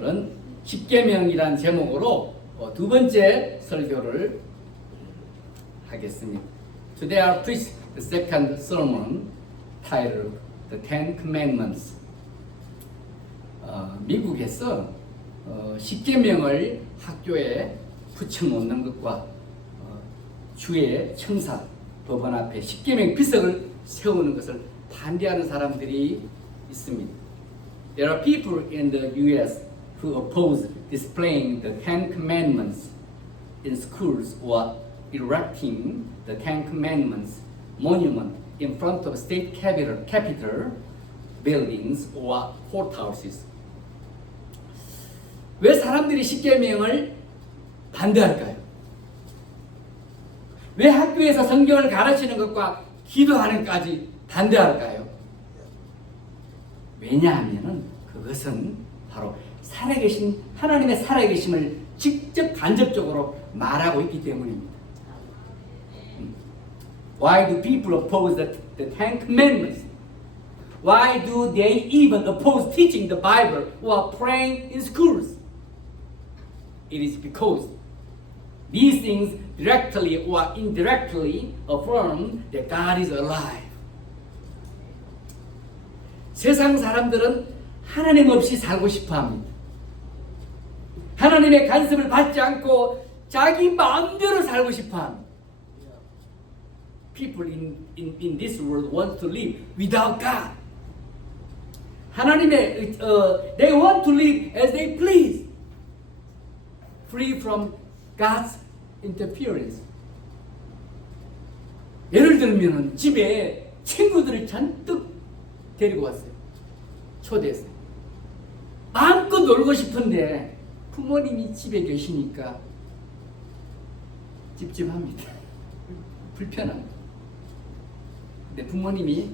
오늘은 십계명이란 제목으로 두 번째 설교를 하겠습니다. Today I preach the second sermon titled The Ten Commandments. 미국에서 십계명을 학교에 붙여놓는 것과 주의 청사 법원 앞에 십계명 비석을 세우는 것을 반대하는 사람들이 있습니다. There are people in the U.S. who oppose displaying the Ten Commandments in schools or erecting the Ten Commandments monument in front of state capitol buildings or courthouses. 왜 사람들이 십계명을 반대할까요? 왜 학교에서 성경을 가르치는 것과 기도하는 것까지 반대할까요? 왜냐하면 그것은 바로 살아계신 하나님의 살아계심을 직접 간접적으로 말하고 있기 때문입니다. Why do people oppose the Ten Commandments? Why do they even oppose teaching the Bible or praying in schools? It is because these things directly or indirectly affirm that God is alive. 세상 사람들은 하나님 없이 살고 싶어 합니다. 하나님의 간섭을 받지 않고 자기 마음대로 살고 싶어 합니다. People in this world want to live without God. 하나님의 they want to live as they please, free from God's interference. 예를 들면 집에 친구들을 잔뜩 데리고 왔어요. 초대했어요. 마음껏 놀고 싶은데 부모님이 집에 계시니까 찝찝합니다. 불편합니다. 근데 부모님이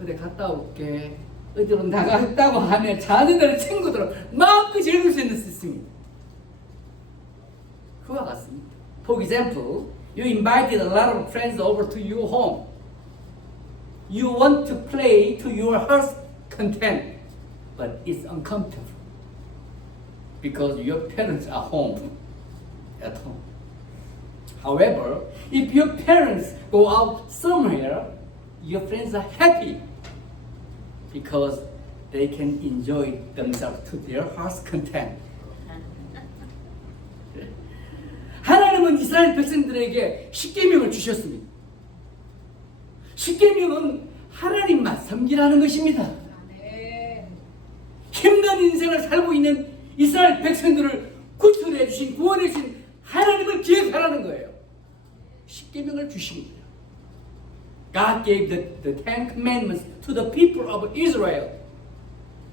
어디 갔다 올게, 어디로 나갔다고 하면 자녀들, 친구들은 마음껏 즐길 수 있습니다. 그와 같습니다. For example, you invited a lot of friends over to your home. You want to play to your heart's content, but it's uncomfortable because your parents are at home. However, if your parents go out somewhere, your friends are happy because they can enjoy themselves to their heart's content. 하나님은 이스라엘 백성들에게 십계명을 주셨습니다. 십계명은 하나님만 섬기라는 것입니다. 힘든 인생을 살고 있는 이스라엘 백성들을 구출해 주신, 구원해 주신 하나님을 기억하라는 거예요. 십계명을 주신 거예요. God gave the Ten Commandments to the people of Israel.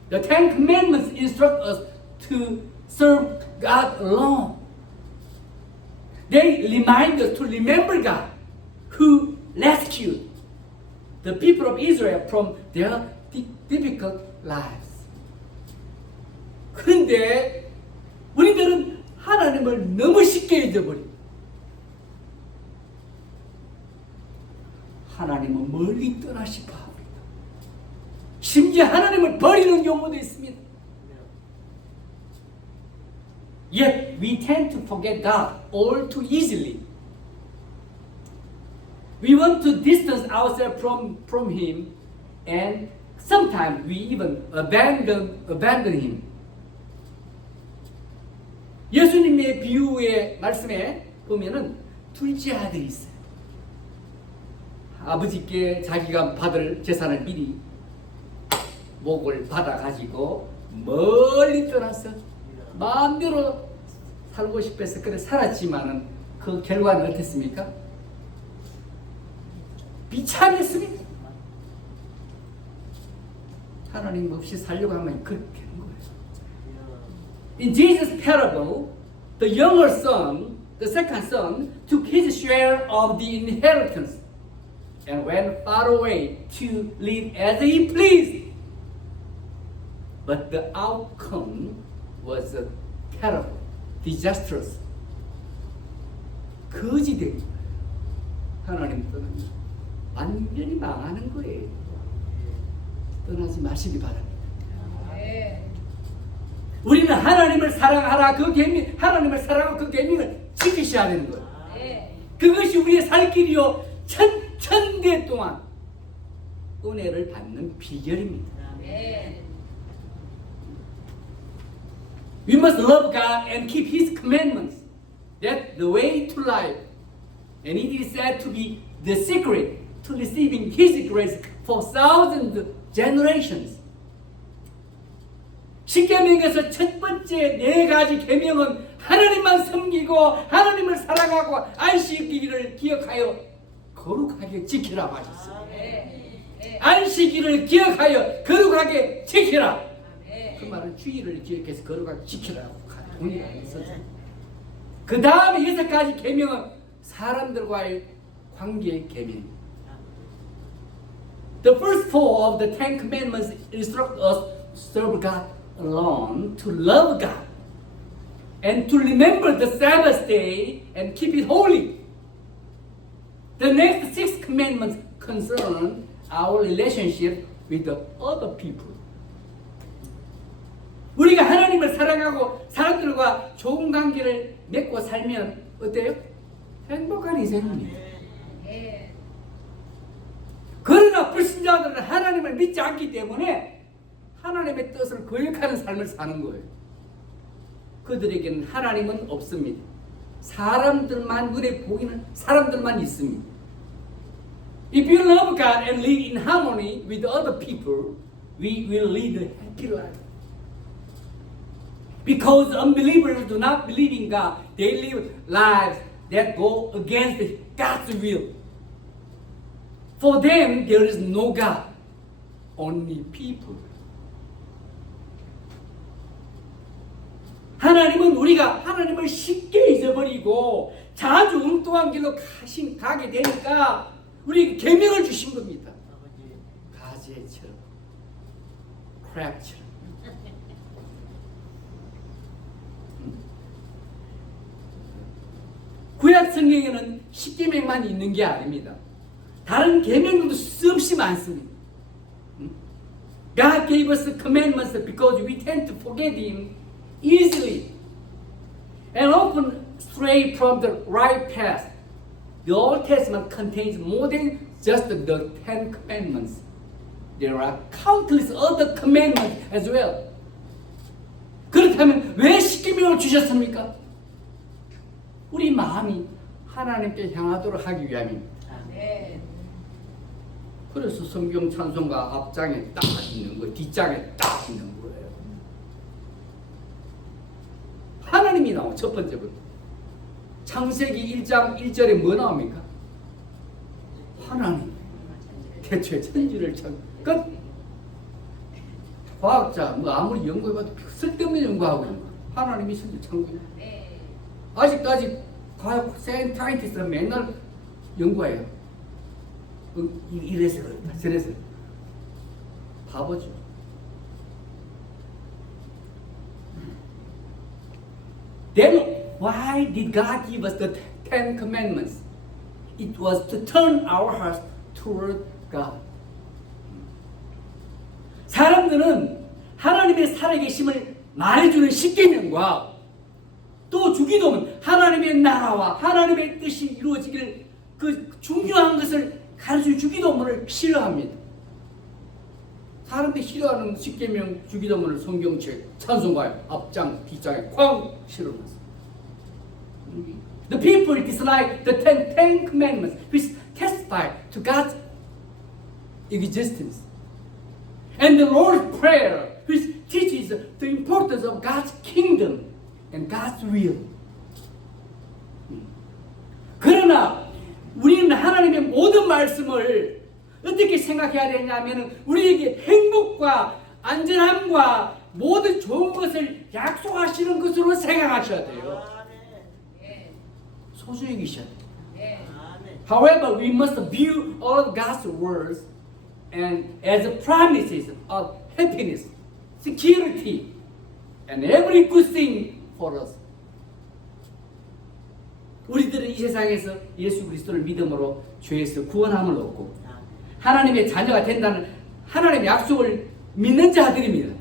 The Ten Commandments instruct us to serve God alone. They remind us to remember God who rescued the people of Israel from their difficult lives. 그런데 우리들은 하나님을 너무 쉽게 잊어버립니다. 하나님은 멀리 떠나시고 합니다. 심지어 하나님을 버리는 경우도 있습니다. Yet we tend to forget God all too easily. We want to distance ourselves from Him, and sometimes we even abandon Him. 예수님의 비유의 말씀에 보면은 둘째 아들이 있어요. 아버지께 자기가 받을 재산을 미리 목을 받아가지고 멀리 떠나서 마음대로 살고 싶어서 그래 살았지만은 그 결과는 어땠습니까? 비참했습니다. 하나님 없이 살려고 하면 그렇게 되는 거예요. In Jesus' parable, the younger son, the second son, took his share of the inheritance and went far away to live as he pleased. But the outcome was terrible, disastrous. 거지된 거예요. 하나님 떠납니다. 완전히 망하는 거예요. 떠나지 마시기 바랍니다. 우리는 하나님을 사랑하라 그 계명, 하나님을 사랑하고 그 계명을 지키셔야 되는 거예요. 그것이 우리의 살 길이요 천대 동안 은혜를 받는 비결입니다. We must love God and keep His commandments. That's the way to life. And it is said to be the secret to receiving His grace for thousands generations. 십계명에서 첫 번째 네 가지 계명은 하나님만 섬기고 하나님을 사랑하고 안식일을 기억하여 거룩하게 지키라 하셨어요. 안식일을 기억하여 거룩하게 지키라. 그 말은 주일을 기억해서 거룩하게 지키라고 동의가 있었죠. 그 다음에 6가지 계명은 사람들과의 관계의 계명입니다. The first 4 of the 10 commandments instruct us to serve God alone, to love God, and to remember the Sabbath day and keep it holy. The next 6 commandments concern our relationship with the other people. 우리가 하나님을 사랑하고 사람들과 좋은 관계를 맺고 살면 어때요? 행복한 인생입니다. 그러나 불신자들은 하나님을 믿지 않기 때문에 하나님의 뜻을 거역하는 삶을 사는 거예요. 그들에게는 하나님은 없습니다. 사람들만 눈에 보이는 사람들만 있습니다. If you love God and live in harmony with other people, we will lead a happy life. Because unbelievers do not believe in God, they live lives that go against God's will. For them, there is no God, only people. 하나님은 우리가 하나님을 쉽게 잊어버리고 자주 엉뚱한 길로 가게 되니까 우리에게 계명을 주신 겁니다. 가지처럼, 크랩처럼. 구약 성경에는 10계명만 있는 게 아닙니다. 다른 계명들도 수없이 많습니다. God gave us commandments because we tend to forget Him easily and often stray from the right path. The Old Testament contains more than just the 10 commandments. There are countless other commandments as well. 그렇다면 왜 10계명을 주셨습니까? 우리 마음이 하나님께 향하도록 하기 위함입니다. 그래서 성경 찬송가 앞장에 딱 있는 거, 뒷장에 딱 있는 거예요. 하나님이 나오고 첫 번째부터. 창세기 1장 1절에 뭐 나옵니까? 하나님. 대체 천지를 끝. 과학자 뭐 아무리 연구해봐도 쓸데없는 연구하고 있는 거야. 하나님이 천지 창조해. 아직까지 과학 사이언티스트는 맨날 연구해요. 이래서 그렇다 저래서 바보죠. Then why did God give us the 10 commandments? It was to turn our hearts toward God. 사람들은 하나님의 살아계심을 말해주는 십계명과 또 주기도문 하나님의 나라와 하나님의 뜻이 이루어지기를 그 중요한 것을 가르쳐 주기도문을 싫어합니다. 사람들이 싫어하는 십계명 주기도문을 성경책 찬송가에 앞장 뒷장에 쾅 실어놨어요. The people dislike the 10 commandments which testify to God's existence, and the Lord's Prayer which teaches the importance of God's kingdom and God's will. 그러나 우리는 하나님의 모든 말씀을 어떻게 생각해야 되냐면 우리에게 행복과 안전함과 모든 좋은 것을 약속하시는 것으로 생각하셔야 돼요. 소중히 여기셔야 돼요. However, we must view all of God's words and as promises of happiness, security, and every good thing for us. 우리들은 이 세상에서 예수 그리스도를 믿음으로 죄에서 구원함을 얻고 하나님의 자녀가 된다는 하나님의 약속을 믿는 자들입니다.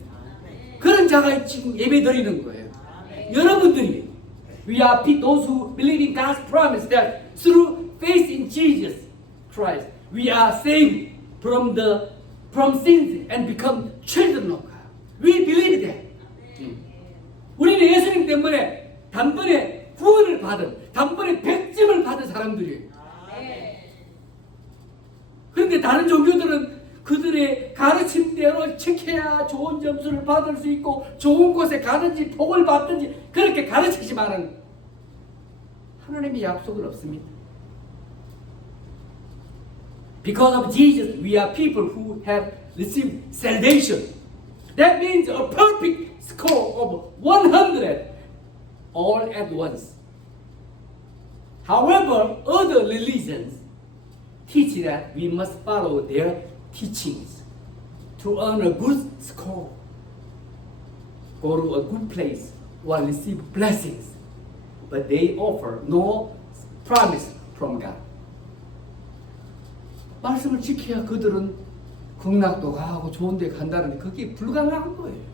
그런 자가 지금 예배 드리는 거예요. 여러분들이 we are those who believe in God's promise that through faith in Jesus Christ we are saved from sins and become children of God. We believe that. 우리는 예수님 때문에 단번에 구원을 받은, 단번에 백점을 받은 사람들이에요. 그런데 다른 종교들은 그들의 가르침대로 책해야 좋은 점수를 받을 수 있고 좋은 곳에 가든지 복을 받든지 그렇게 가르치지만은 하나님의 약속은 없습니다. Because of Jesus, we are people who have received salvation. That means a perfect score of 100 all at once. However, other religions teach that we must follow their teachings to earn a good score, go to a good place, or receive blessings. But they offer no promise from God. 말씀을 지켜야 그들은 극락도 가고 좋은 데 간다는데 그게 불가능한 거예요.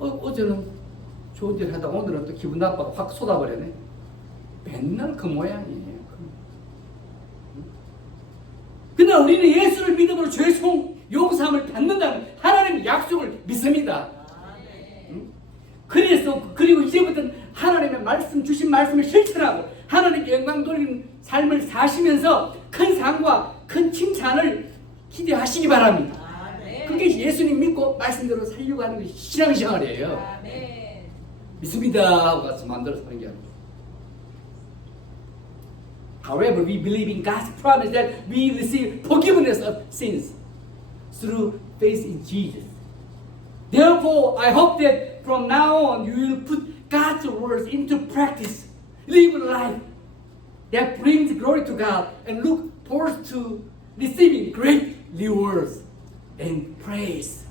어제는 좋은 데 하다 오늘은 또 기분 나빠 확 쏟아버리네. 맨날 그 모양이에요. 그러나 우리는 예수를 믿음으로 죄 용서함을 받는다는 하나님의 약속을 믿습니다. 그리고 이제부터는 하나님의 말씀 주신 말씀을 실천하고 하나님께 영광 돌리는 삶을 사시면서 큰 상과 큰 칭찬을 기대하시기 바랍니다. 그게 예수님 믿고 말씀대로 살려고 하는 것이 신앙생활이에요. 믿습니다 하고 가서 만들어서 하는 게 아니고. However, we believe in God's promise that we receive forgiveness of sins through faith in Jesus. Therefore, I hope that from now on you will put God's words into practice. Live a life that brings glory to God and look forward to receiving great rewards and praise.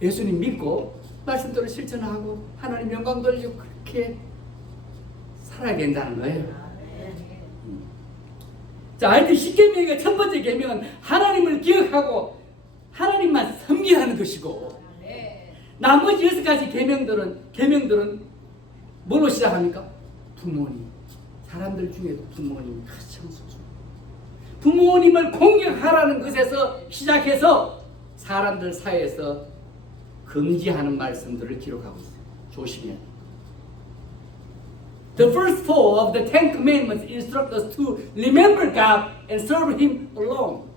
예수님 믿고 말씀대로 실천하고 하나님 영광 돌리고 그렇게 살아야 된다는 거예요. 자, 하여튼 10계명의 첫 번째 계명은 하나님을 기억하고 하나님만 섬기라는 것이고 나머지 6가지 계명들은 뭘로 시작합니까? 부모님. 사람들 중에도 부모님이 가장 소중해요. 부모님을 공경하라는 것에서 시작해서 사람들 사이에서 금지하는 말씀들을 기록하고 있어요. 조심해야 돼요. The first four of the Ten Commandments instruct us to remember God and serve Him alone.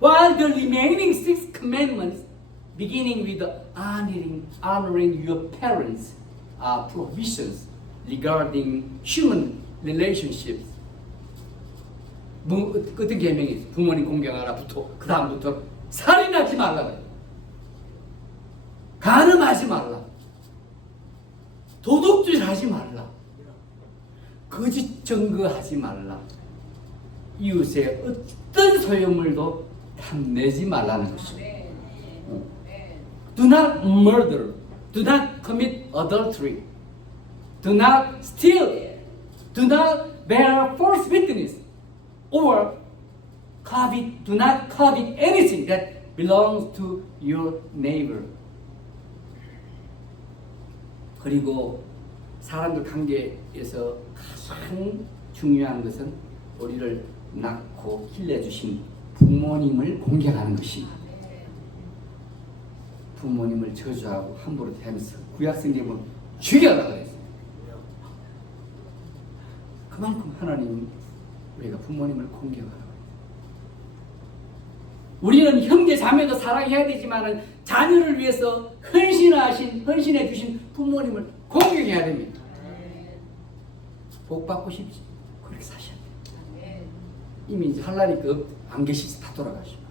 While the remaining 6 commandments, beginning with honoring your parents, are prohibitions regarding human relationships. 어떤 계명이 부모님 공경하라부터 그 다음부터 살인하지 말라, 간음하지 말라, 도둑질하지 말라, 거짓 증거하지 말라, 이웃의 어떤 소유물도 탐내지 말라는 것입니다. Do not murder, do not commit adultery, do not steal, do not bear false witness, or do not covet anything that belongs to your neighbor. 그리고 사람들 관계에서 가장 중요한 것은 우리를 낳고 길러주신 부모님을 공경하는 것입니다. 부모님을 저주하고 함부로 대하면서 구약성경은 죽여라 그랬어요. 그만큼 하나님 우리가 부모님을 공경하라. 우리는 형제 자매도 사랑해야 되지만 자녀를 위해서 헌신해 주신 부모님을 공경해야 됩니다. 복 받고 싶지? 그렇게 사셔야 돼요. 이미 이제 하려니까 안 계시지 다 돌아가시고.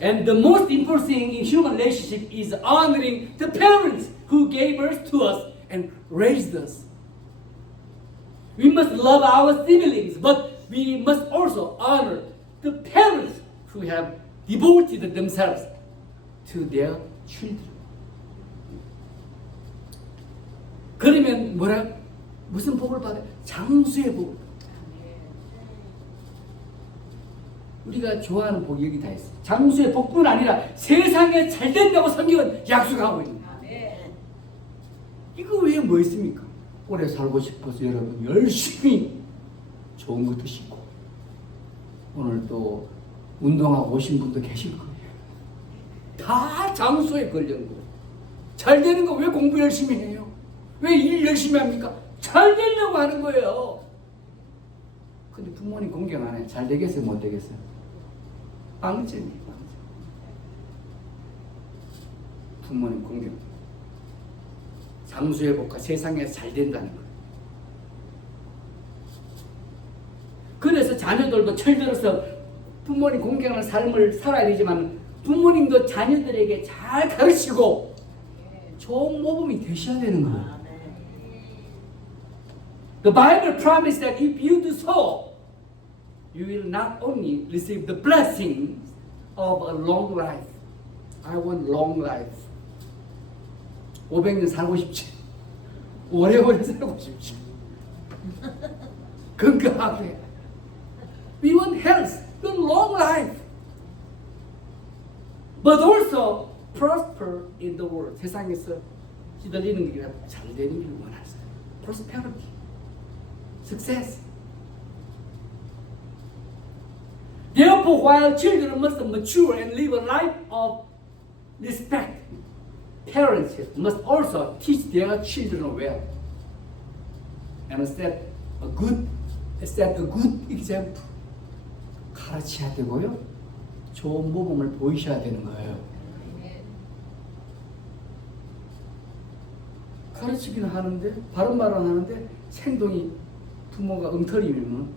And the most important thing in human relationship is honoring the parents who gave birth to us and raised us. We must love our siblings, but we must also honor the parents who have devoted themselves to their children. 그러면 무슨 복을 받아요? 장수의 복을 받아요. 우리가 좋아하는 복이 여기 다 있어요. 장수의 복뿐 아니라 세상에 잘 된다고 성경은 약속하고 있습니다. 이거 외에 뭐 있습니까? 오래 살고 싶어서 여러분 열심히 좋은 것도 싣고 오늘 또 운동하고 오신 분도 계실 거예요. 다 장소에 걸린 거예요. 잘 되는 거 왜 공부 열심히 해요? 왜 일 열심히 합니까? 잘 되려고 하는 거예요. 근데 부모님 공경 안 해. 잘 되겠어요? 못 되겠어요? 빵점이에요. 빵점. 부모님 공경. 장수의 복과 세상에서 잘 된다는 거예요. 그래서 자녀들도 철들어서 부모님 공경하는 삶을 살아야 되지만 부모님도 자녀들에게 잘 가르치고 좋은 모범이 되셔야 되는 거예요. The Bible promises that if you do so, you will not only receive the blessings of a long life. I want long life. 500년 살고 싶지. 오래오래 살고 싶지. 건강하게. We want health, we want long life. But also prosper in the world. 세상에서 시달리는 게 잘 되는 길 원하세요. Prosperity, success. Therefore, while children must mature and live a life of respect, parents must also teach their children well and set a good example. 가르쳐야 되고요. 좋은 모범을 보이셔야 되는 거예요. 가르치기는 하는데 바른 말은 하는데 행동이 부모가 엉터리면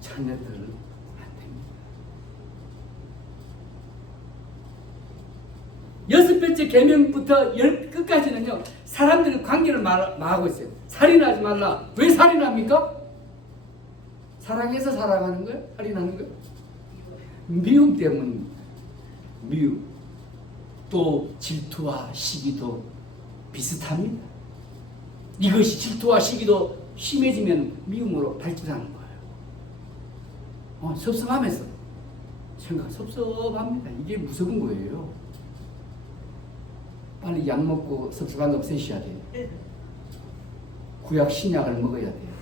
자녀들은 안 됩니다. 6번째 계명부터 끝까지는요. 사람들은 관계를 말하고 있어요. 살인하지 말라. 왜 살인합니까? 사랑해서 살아가는 거예요? 살인하는 거예요? 미움 때문입니다. 미움. 또 질투와 시기도 비슷합니다. 이것이 질투와 시기도 심해지면 미움으로 발전하는 거예요. 섭섭하면서 섭섭합니다. 이게 무서운 거예요. 빨리 약 먹고 섭섭한 거 없애셔야 돼요. 구약 신약을 먹어야 돼요.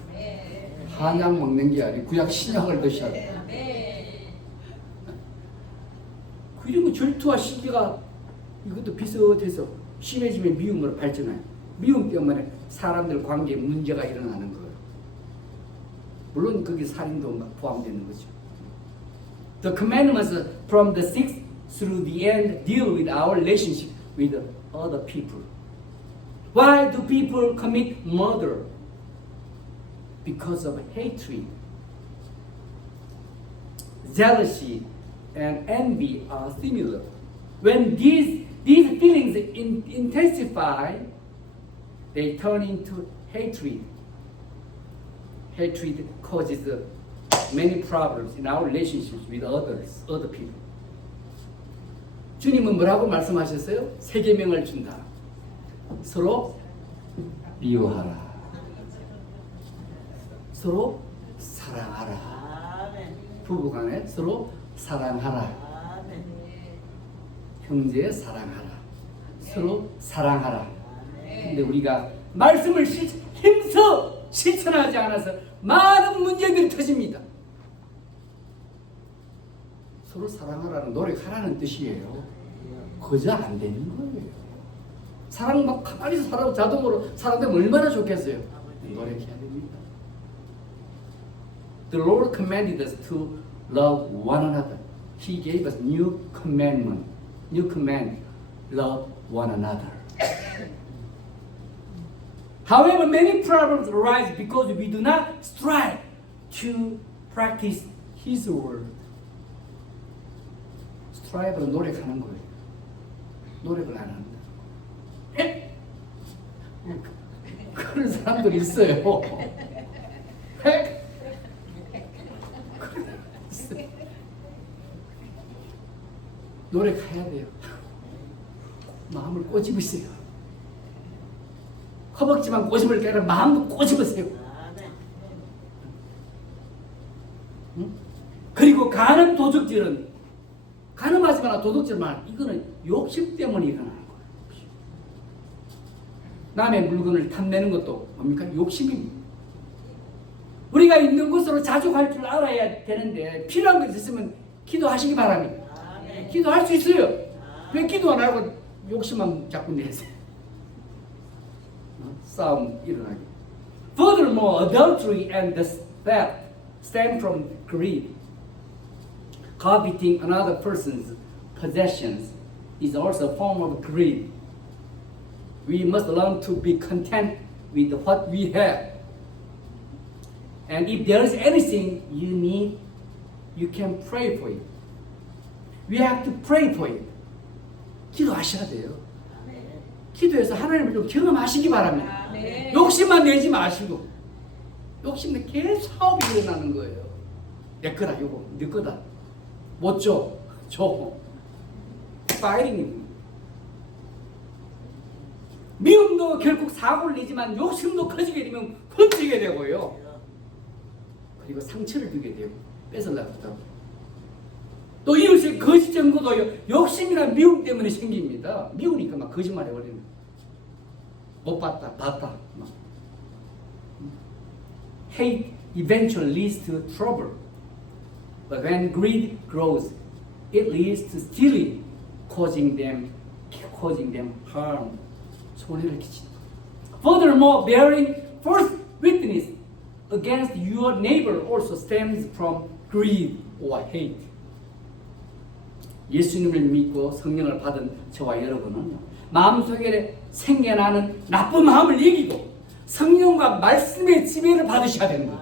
한약 먹는 게 아니고 구약 신약을 드셔야 돼요. 그리고 질투와 시기가 이것도 비슷해서 심해지면 미움으로 발전해요. 미움 때문에 사람들 관계에 문제가 일어나는 거예요. 물론 거기 살인도 포함되는 거죠. The commandments from the 6th through the end deal with our relationship with other people. Why do people commit murder? Because of hatred. Jealousy and envy are similar. When these feelings intensify, they turn into hatred. Hatred causes many problems in our relationships with other people. 주님은 뭐라고 말씀하셨어요? 세 계명을 준다. 서로 미워하라. 서로 사랑하라. 부부간에 서로 사랑하라. 형제 사랑하라. 서로 사랑하라. 근데 우리가 말씀을 힘써 실천하지 않아서 많은 문제들이 터집니다. 서로 사랑하라는 노력하라는 뜻이에요. 그저 안 되는 거예요. 사랑 막 가만히 살아도 자동으로 사람되면 얼마나 좋겠어요. 노력해야 됩니다. The Lord commanded us to love one another. He gave us new commandment. New command, love one another. However, many problems arise because we do not strive to practice His word. strive는 노력하는 거예요. 노력을 안 합니다. 그런 사람들이 있어요. 노력해야 돼요. 마음을 꼬집으세요. 허벅지만 꼬집을 게 아니라 마음도 꼬집으세요. 그리고 간음 도둑질은 간음하지 마라 도둑질 마라 이거는 욕심 때문에 일어나는 거예요. 남의 물건을 탐내는 것도 뭡니까? 욕심입니다. 우리가 있는 곳으로 자족할 줄 알아야 되는데 필요한 것 있으면 기도하시기 바랍니다. 기도할 수 있어요. 왜 기도 안 하고 욕심만 자꾸 내세요? 싸움 일어나게. Furthermore, adultery and the theft stem from greed. Coveting another person's possessions is also a form of greed. We must learn to be content with what we have. And if there is anything you need, you can pray for it. We have to pray for it. 기도하셔야 돼요. 기도해서 하나님을 좀 경험하시기 바랍니다. 욕심만 내지 마시고 욕심 내 계속 사업이 일어나는 거예요. 내 거다 이거 내 거다 못 줘. 줘. 파이팅입니다. 미움도 결국 사고를 내지만 욕심도 커지게 되면 훔치게 되고요. 그리고 상처를 주게 되고 뺏으려고 하고 또 이웃의 거짓 증거도 욕심이나 미움 때문에 생깁니다. 미우니까 막 거짓말 해버리는 못 봤다 봤다 막. Hate eventually leads to trouble. But when greed grows, it leads to stealing, causing them harm. 손해를 끼친다. Furthermore, bearing false witness against your neighbor also stems from greed or hate. 예수님을 믿고 성령을 받은 저와 여러분은 마음속에 생겨나는 나쁜 마음을 이기고 성령과 말씀의 지배를 받으셔야 되는 거예요.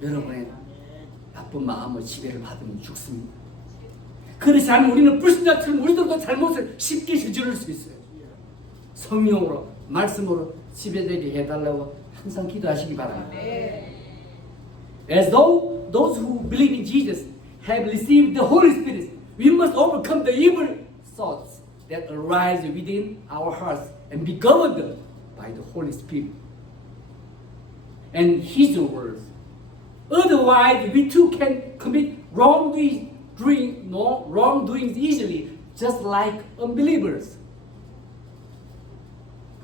여러분의 나쁜 마음을 지배를 받으면 죽습니다. 그렇지 않으면 우리는 불신자처럼 우리들도 잘못을 쉽게 저지를 수 있어요. 성령으로 말씀으로 지배되게 해달라고 항상 기도하시기 바랍니다. As though those who believe in Jesus have received the Holy Spirit, we must overcome the evil thoughts that arise within our hearts and be governed by the Holy Spirit and His words. Otherwise, we too can commit wrongdoings easily, just like unbelievers.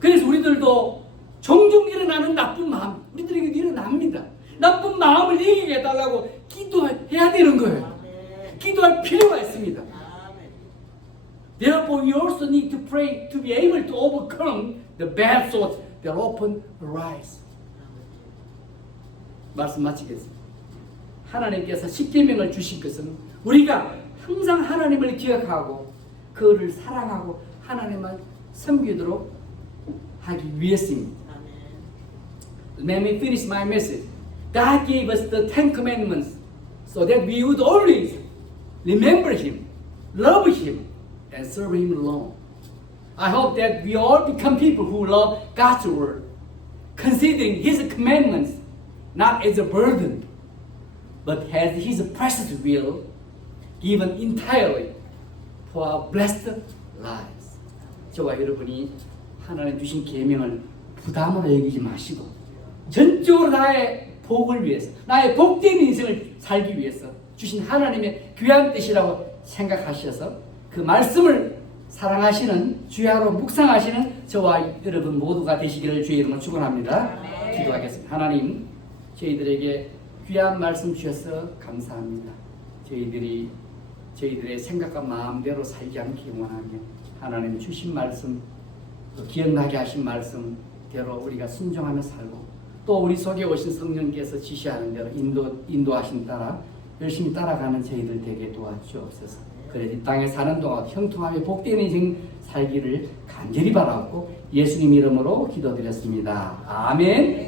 그래서 우리들도 종종 일어나는 나쁜 마음, 우리들에게 일어납니다. 나쁜 마음을 이기게 해달라고 기도해야 되는 거예요. 기도할 필요가 있습니다. Therefore, we also need to pray to be able to overcome the bad thoughts that often arise. 말씀 마치겠습니다. 하나님께서 십계명을 주신 것은 우리가 항상 하나님을 기억하고 그를 사랑하고 하나님만 섬기도록 하기 위해서입니다. Let me finish my message. God gave us the Ten Commandments so that we would always remember Him, love Him, and serve Him alone. I hope that we all become people who love God's Word, considering His commandments not as a burden, but as His precious will given entirely for our blessed lives. 저와 여러분이 하나님 주신 계명을 부담으로 여기지 마시고 전적으로 나의 복을 위해서 나의 복된 인생을 살기 위해서 주신 하나님의 귀한 뜻이라고 생각하셔서 그 말씀을 사랑하시는 주야로 묵상하시는 저와 여러분 모두가 되시기를 주의 이름으로 축원합니다. 기도하겠습니다. 하나님 저희들에게 귀한 말씀 주셔서 감사합니다. 저희들의 생각과 마음대로 살지 않기 원하며 하나님 주신 말씀 기억나게 하신 말씀대로 우리가 순종하며 살고 또 우리 속에 오신 성령께서 지시하는 대로 인도하신 따라 열심히 따라가는 저희들 되게 도와주옵소서. 그래 이 땅에 사는 동안 형통하며 복된 인생 살기를 간절히 바라고 예수님 이름으로 기도드렸습니다. 아멘.